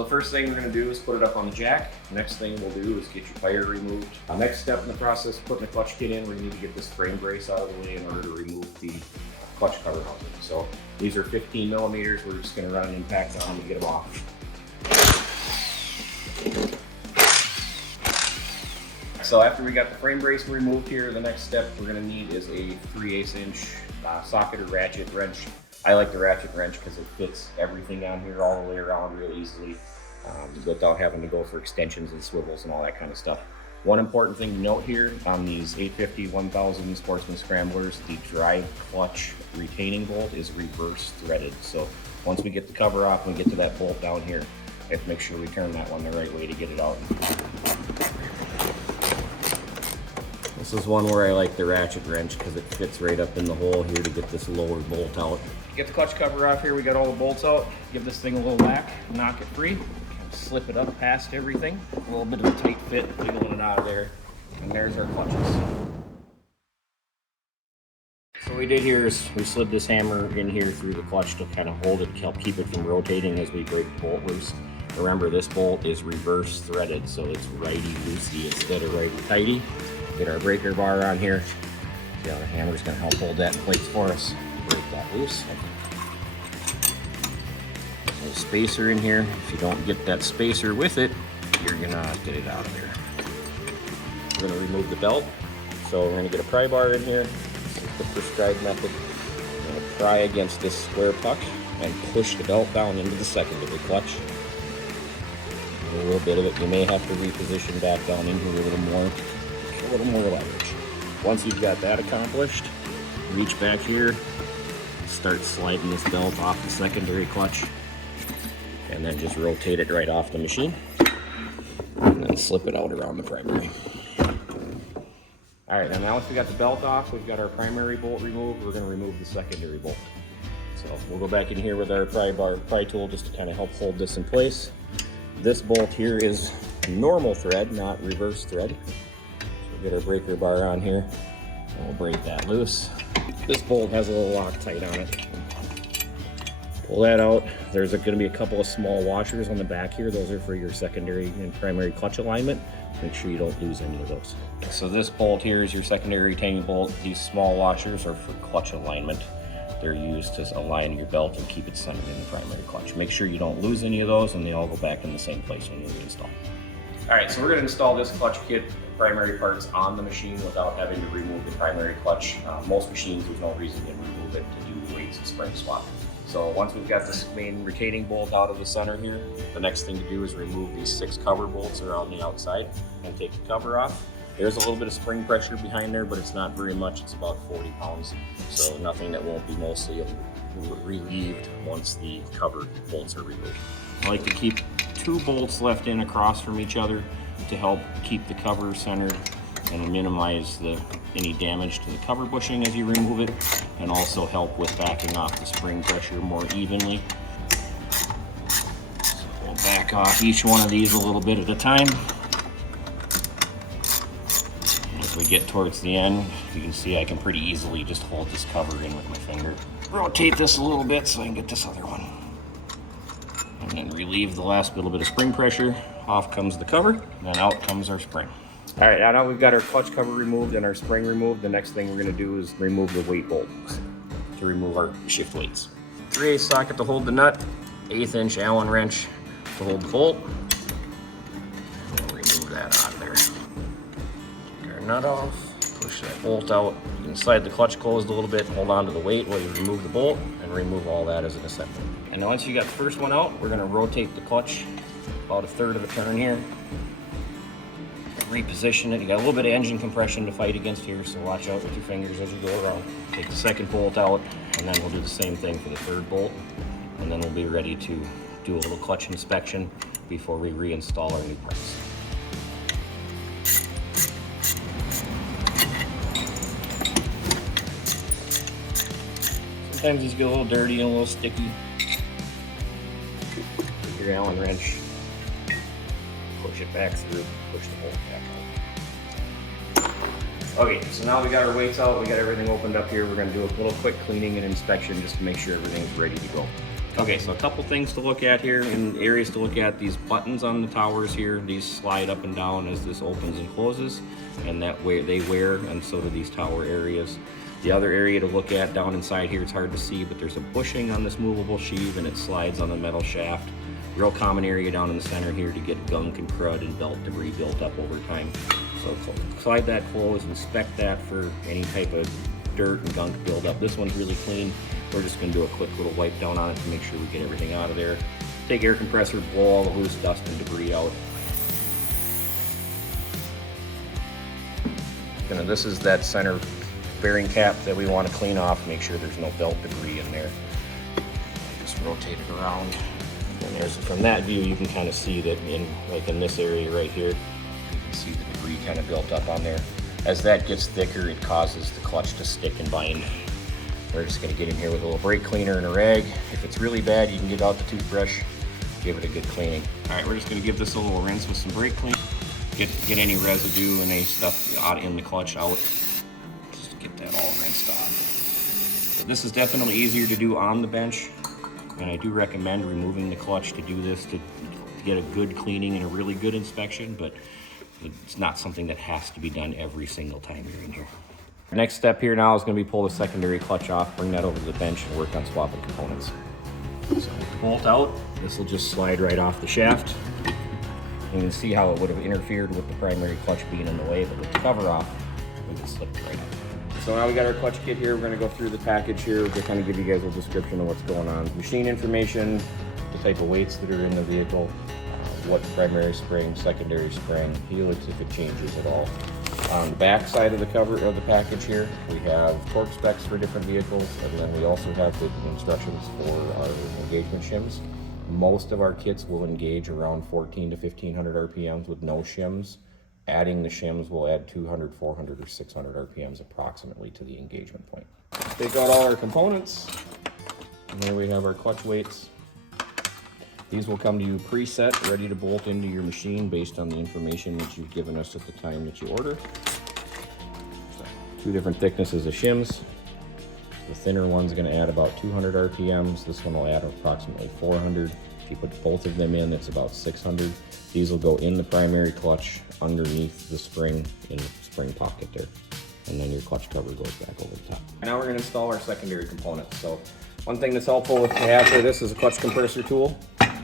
So the first thing we're going to do is put it up on the jack. Next thing we'll do is get your tire removed. Next step in the process, putting the clutch kit in, we need to get this frame brace out of the way in order to remove the clutch cover housing. So these are 15 millimeters. We're just going to run an impact on them to get them off. So after we got the frame brace removed here, the next step we're going to need is a 3/8 inch socket or ratchet wrench. I like the ratchet wrench because it fits everything on here all the way around real easily without having to go for extensions and swivels and all that kind of stuff. One important thing to note here on these 850 1000 Sportsman Scramblers, the drive clutch retaining bolt is reverse threaded. So once we get the cover off and we get to that bolt down here, we have to make sure we turn that one the right way to get it out. This is one where I like the ratchet wrench because it fits right up in the hole here to get this lower bolt out. Get the clutch cover off here, we got all the bolts out. Give this thing a little whack, knock it free, slip it up past everything. A little bit of a tight fit, wiggling it out of there. And there's our clutches. So what we did here is we slid this hammer in here through the clutch to kind of hold it, help keep it from rotating as we break the bolt loose. Remember, this bolt is reverse threaded, so it's righty-loosey instead of righty-tighty. Get our breaker bar on here. See how the hammer's gonna help hold that in place for us. Break that loose. There's a spacer in here. If you don't get that spacer with it, you're gonna get it out of there. We're gonna remove the belt. So we're gonna get a pry bar in here. This is the prescribed method. We're gonna pry against this square puck and push the belt down into the secondary clutch. A little bit of it, you may have to reposition back down in here a little more leverage. Once you've got that accomplished, reach back here, start sliding this belt off the secondary clutch, and then just rotate it right off the machine, and then slip it out around the primary. All right, now once we got the belt off, we've got our primary bolt removed, we're gonna remove the secondary bolt. So we'll go back in here with our pry tool just to kind of help hold this in place. This bolt here is normal thread, not reverse thread. Get our breaker bar on here and we'll break that loose. This bolt has a little Loctite on it. Pull that out. There's going to be a couple of small washers on the back here. Those are for your secondary and primary clutch alignment. Make sure you don't lose any of those. So this bolt here is your secondary retaining bolt. These small washers are for clutch alignment. They're used to align your belt and keep it centered in the primary clutch. Make sure you don't lose any of those and they all go back in the same place when you reinstall. All right, so we're gonna install this clutch kit primary parts on the machine without having to remove the primary clutch. Most machines, there's no reason to remove it to do weights and spring swap. So once we've got this main retaining bolt out of the center here, the next thing to do is remove these 6 cover bolts around the outside and take the cover off. There's a little bit of spring pressure behind there, but it's not very much. It's about 40 pounds. So nothing that won't be mostly relieved once the cover bolts are removed. I like to keep 2 bolts left in across from each other to help keep the cover centered and minimize any damage to the cover bushing as you remove it, and also help with backing off the spring pressure more evenly. So we'll back off each one of these a little bit at a time. As we get towards the end, you can see I can pretty easily just hold this cover in with my finger. Rotate this a little bit so I can get this other one. And then relieve the last little bit of spring pressure. Off comes the cover, and then out comes our spring. All right, now we've got our clutch cover removed and our spring removed. The next thing we're gonna do is remove the weight bolts to remove our shift weights. 3/8 socket to hold the nut, 1/8 inch Allen wrench to hold the bolt. We'll remove that out of there. Take our nut off, push that bolt out. You can slide the clutch closed a little bit, hold on to the weight while you remove the bolt, and remove all that as an assembly. And once you got the first one out, we're gonna rotate the clutch about 1/3 of a turn here. Reposition it. You got a little bit of engine compression to fight against here, so watch out with your fingers as you go around. Take the second bolt out, and then we'll do the same thing for the third bolt. And then we'll be ready to do a little clutch inspection before we reinstall our new parts. Sometimes these get a little dirty and a little sticky. Take your Allen wrench, push it back through, push the bolt back out. Okay, so now we got our weights out, we got everything opened up here. We're gonna do a little quick cleaning and inspection just to make sure everything's ready to go. Okay, so a couple things to look at here and areas to look at. These buttons on the towers here, these slide up and down as this opens and closes, and that way they wear, and so do these tower areas. The other area to look at down inside here, it's hard to see, but there's a bushing on this movable sheave and it slides on the metal shaft. Real common area down in the center here to get gunk and crud and belt debris built up over time. So slide that closed, inspect that for any type of dirt and gunk buildup. This one's really clean. We're just going to do a quick little wipe down on it to make sure we get everything out of there. Take air compressor, blow all the loose dust and debris out. And this is that center bearing cap that we want to clean off. Make sure there's no belt debris in there. Just rotate it around. And there's, from that view, you can kind of see that in this area right here, you can see the debris kind of built up on there. As that gets thicker, it causes the clutch to stick and bind. We're just going to get in here with a little brake cleaner and a rag. If it's really bad, you can get out the toothbrush, give it a good cleaning. All right, we're just going to give this a little rinse with some brake clean. Get any residue and any stuff out in the clutch out. Just get that all rinsed off. So this is definitely easier to do on the bench, and I do recommend removing the clutch to do this to get a good cleaning and a really good inspection, but it's not something that has to be done every single time you're in here. The next step here now is going to be pull the secondary clutch off, bring that over to the bench, and work on swapping components. So bolt out, this will just slide right off the shaft. You can see how it would have interfered with the primary clutch being in the way, but with the cover off, we can slip it right up. So now we got our clutch kit here. We're going to go through the package here to kind of give you guys a description of what's going on. Machine information, the type of weights that are in the vehicle, what primary spring, secondary spring, helix if it changes at all. On the back side of the cover of the package here, we have torque specs for different vehicles, and then we also have the instructions for our engagement shims. Most of our kits will engage around 14 to 1500 RPMs with no shims. Adding the shims will add 200, 400, or 600 RPMs approximately to the engagement point. Take out all our components, and there we have our clutch weights. These will come to you preset, ready to bolt into your machine based on the information that you've given us at the time that you order. So, 2 different thicknesses of shims. The thinner one's going to add about 200 RPMs. This one will add approximately 400. If you put both of them in, it's about 600. These will go in the primary clutch underneath the spring in the spring pocket there. And then your clutch cover goes back over the top. Now we're going to install our secondary components. So one thing that's helpful to have for this is a clutch compressor tool.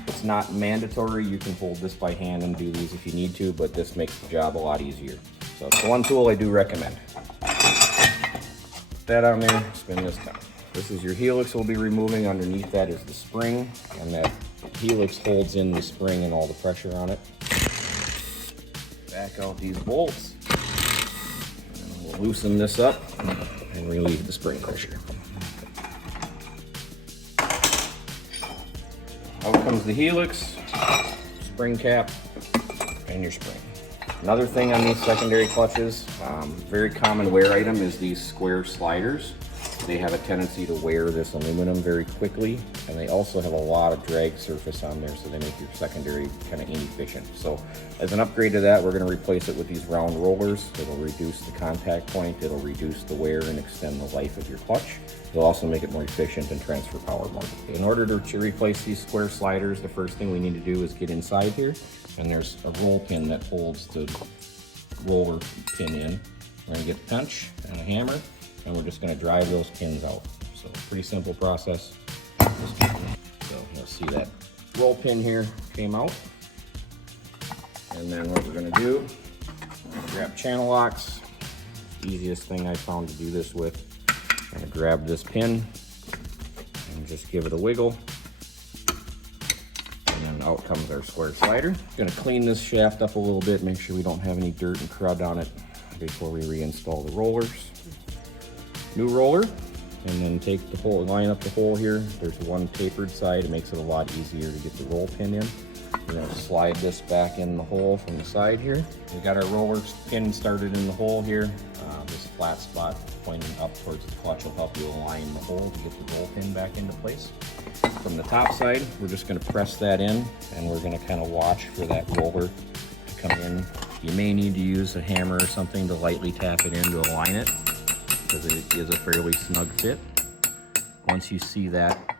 It's not mandatory. You can hold this by hand and do these if you need to, but this makes the job a lot easier. So it's the one tool I do recommend. Put that on there, spin this down. This is your helix we'll be removing. Underneath that is the spring, and that helix holds in the spring and all the pressure on it. Back out these bolts. And we'll loosen this up and relieve the spring pressure. Out comes the helix, spring cap, and your spring. Another thing on these secondary clutches, very common wear item is these square sliders. They have a tendency to wear this aluminum very quickly, and they also have a lot of drag surface on there, so they make your secondary kind of inefficient. So as an upgrade to that, we're going to replace it with these round rollers. It'll reduce the contact point, it'll reduce the wear and extend the life of your clutch. It'll also make it more efficient and transfer power more. In order to replace these square sliders, the first thing we need to do is get inside here, and there's a roll pin that holds the roller pin in. We're going to get a punch and a hammer, and we're just going to drive those pins out. So pretty simple process. So you'll see that roll pin here came out. And then what we're going to do, grab channel locks. Easiest thing I found to do this with. I'm going to grab this pin and just give it a wiggle. And then out comes our square slider. Going to clean this shaft up a little bit, make sure we don't have any dirt and crud on it before we reinstall the rollers. New roller, and then take the hole, line up the hole here. There's one tapered side, it makes it a lot easier to get the roll pin in. We're going to slide this back in the hole from the side here. We got our roller pin started in the hole here. This flat spot pointing up towards the clutch will help you align the hole to get the roll pin back into place. From the top side, we're just going to press that in, and we're going to kind of watch for that roller to come in. You may need to use a hammer or something to lightly tap it in to align it, because it is a fairly snug fit. Once you see that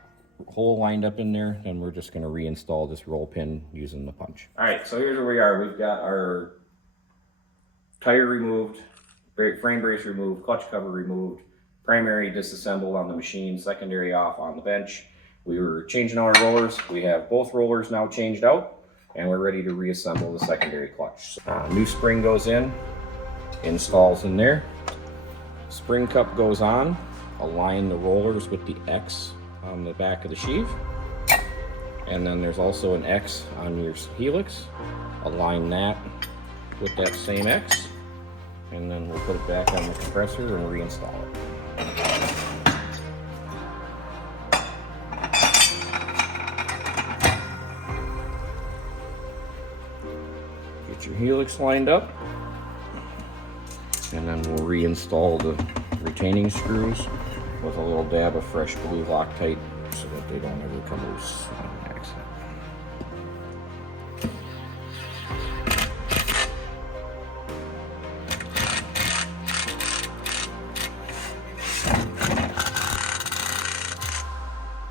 hole lined up in there, then we're just going to reinstall this roll pin using the punch. All right, so here's where we are. We've got our tire removed, frame brace removed, clutch cover removed, primary disassembled on the machine, secondary off on the bench. We were changing out our rollers. We have both rollers now changed out, and we're ready to reassemble the secondary clutch. New spring goes in, installs in there. Spring cup goes on. Align the rollers with the X on the back of the sheave. And then there's also an X on your helix. Align that with that same X. And then we'll put it back on the compressor and reinstall it. Get your helix lined up. And then we'll reinstall the retaining screws with a little dab of fresh blue Loctite so that they don't ever come loose on an accident.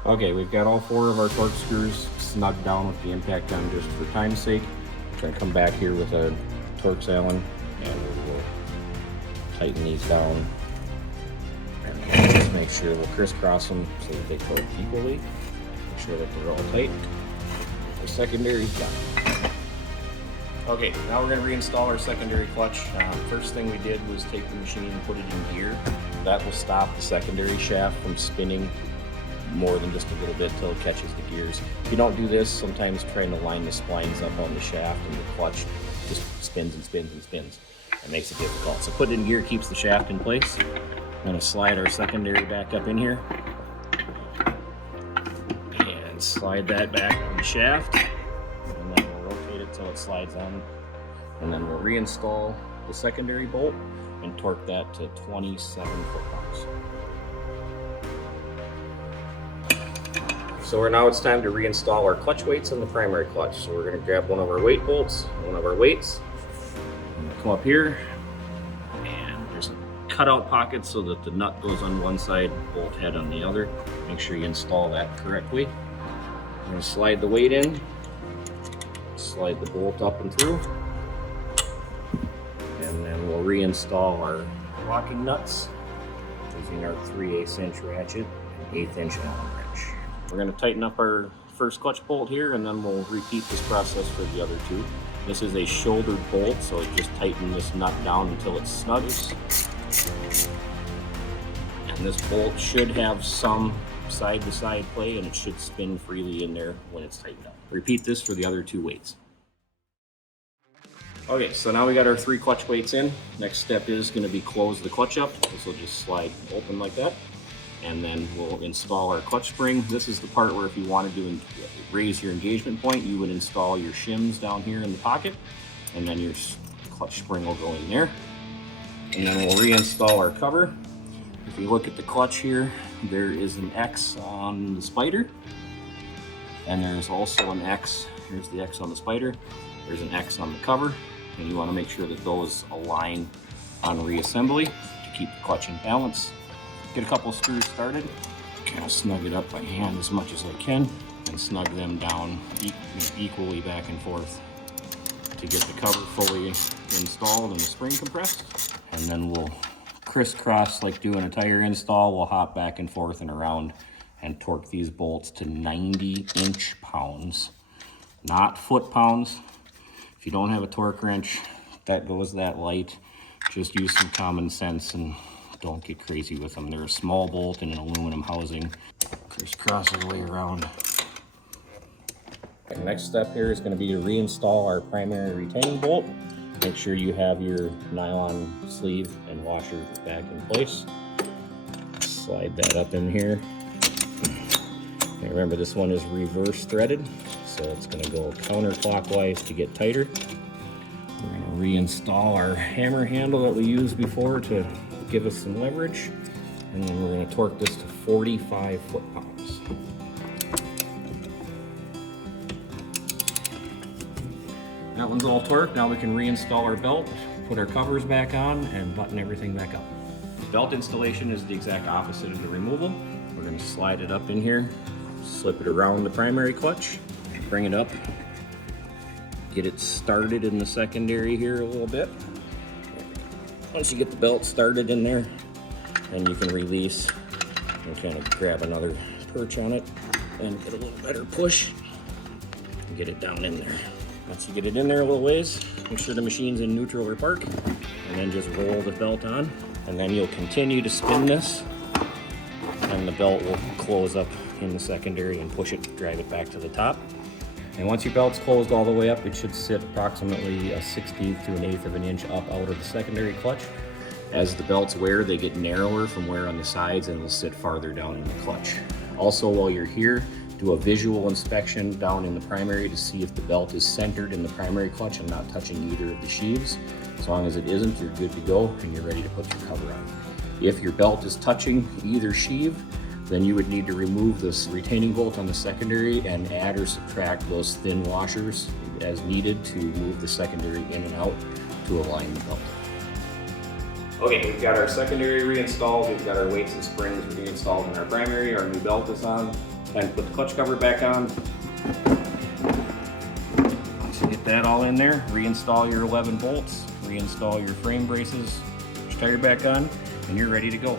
Okay, we've got all 4 of our torque screws snugged down with the impact gun just for time's sake. We're going to come back here with a Torx Allen and we'll tighten these down. And just make sure we'll crisscross them so that they torque equally. Make sure that they're all tight. The secondary's done. Okay, now we're going to reinstall our secondary clutch. First thing we did was take the machine and put it in gear. That will stop the secondary shaft from spinning more than just a little bit till it catches the gears. If you don't do this, sometimes trying to line the splines up on the shaft and the clutch just spins and spins and spins. It makes it difficult. So put it in gear keeps the shaft in place. I'm going to slide our secondary back up in here and slide that back on the shaft, and then we'll rotate it till it slides on, and then we'll reinstall the secondary bolt and torque that to 27 foot-pounds. So now it's time to reinstall our clutch weights on the primary clutch. So we're going to grab one of our weight bolts, one of our weights, and come up here, and there's a cutout pocket so that the nut goes on one side, bolt head on the other. Make sure you install that correctly. I'm going to slide the weight in, slide the bolt up and through, and then we'll reinstall our locking nuts using our 3/8 inch ratchet and 1/8 inch Allen wrench. We're going to tighten up our first clutch bolt here, and then we'll repeat this process for the other 2. This is a shouldered bolt, so just tighten this nut down until it snugs. And this bolt should have some side-to-side play, and it should spin freely in there when it's tightened up. Repeat this for the other 2 weights. Okay, so now we got our 3 clutch weights in. Next step is going to be close the clutch up. This will just slide open like that. And then we'll install our clutch spring. This is the part where if you wanted to raise your engagement point, you would install your shims down here in the pocket, and then your clutch spring will go in there. And then we'll reinstall our cover. If you look at the clutch here, there is an X on the spider, and there's also an X, here's the X on the spider, there's an X on the cover, and you want to make sure that those align on reassembly to keep the clutch in balance. Get a couple of screws started, kind of snug it up by hand as much as I can, and snug them down equally back and forth to get the cover fully installed and the spring compressed. And then we'll crisscross like doing a tire install. We'll hop back and forth and around and torque these bolts to 90 inch-pounds, not foot-pounds. If you don't have a torque wrench that goes that light, just use some common sense and don't get crazy with them. They're a small bolt in an aluminum housing. Crisscross all the way around. The next step here is going to be to reinstall our primary retaining bolt. Make sure you have your nylon sleeve and washer back in place. Slide that up in here. And remember, this one is reverse threaded, so it's going to go counterclockwise to get tighter. We're going to reinstall our hammer handle that we used before to give us some leverage, and then we're going to torque this to 45 foot-pounds. That one's all torqued. Now we can reinstall our belt, put our covers back on, and button everything back up. The belt installation is the exact opposite of the removal. We're going to slide it up in here, slip it around the primary clutch, bring it up, get it started in the secondary here a little bit. Once you get the belt started in there, then you can release and kind of grab another perch on it and get a little better push and get it down in there. Once you get it in there a little ways, make sure the machine's in neutral or park, and then just roll the belt on, and then you'll continue to spin this, and the belt will close up in the secondary and push it, drive it back to the top. And once your belt's closed all the way up, it should sit approximately a 1/16 to 1/8 of an inch up out of the secondary clutch. As the belts wear, they get narrower from wear on the sides and will sit farther down in the clutch. Also, while you're here, do a visual inspection down in the primary to see if the belt is centered in the primary clutch and not touching either of the sheaves. As long as it isn't, you're good to go and you're ready to put your cover on. If your belt is touching either sheave, then you would need to remove this retaining bolt on the secondary and add or subtract those thin washers as needed to move the secondary in and out to align the belt. Okay, we've got our secondary reinstalled, we've got our weights and springs reinstalled in our primary, our new belt is on. Time to put the clutch cover back on. Once you get that all in there, reinstall your 11 bolts, reinstall your frame braces, push tire back on, and you're ready to go.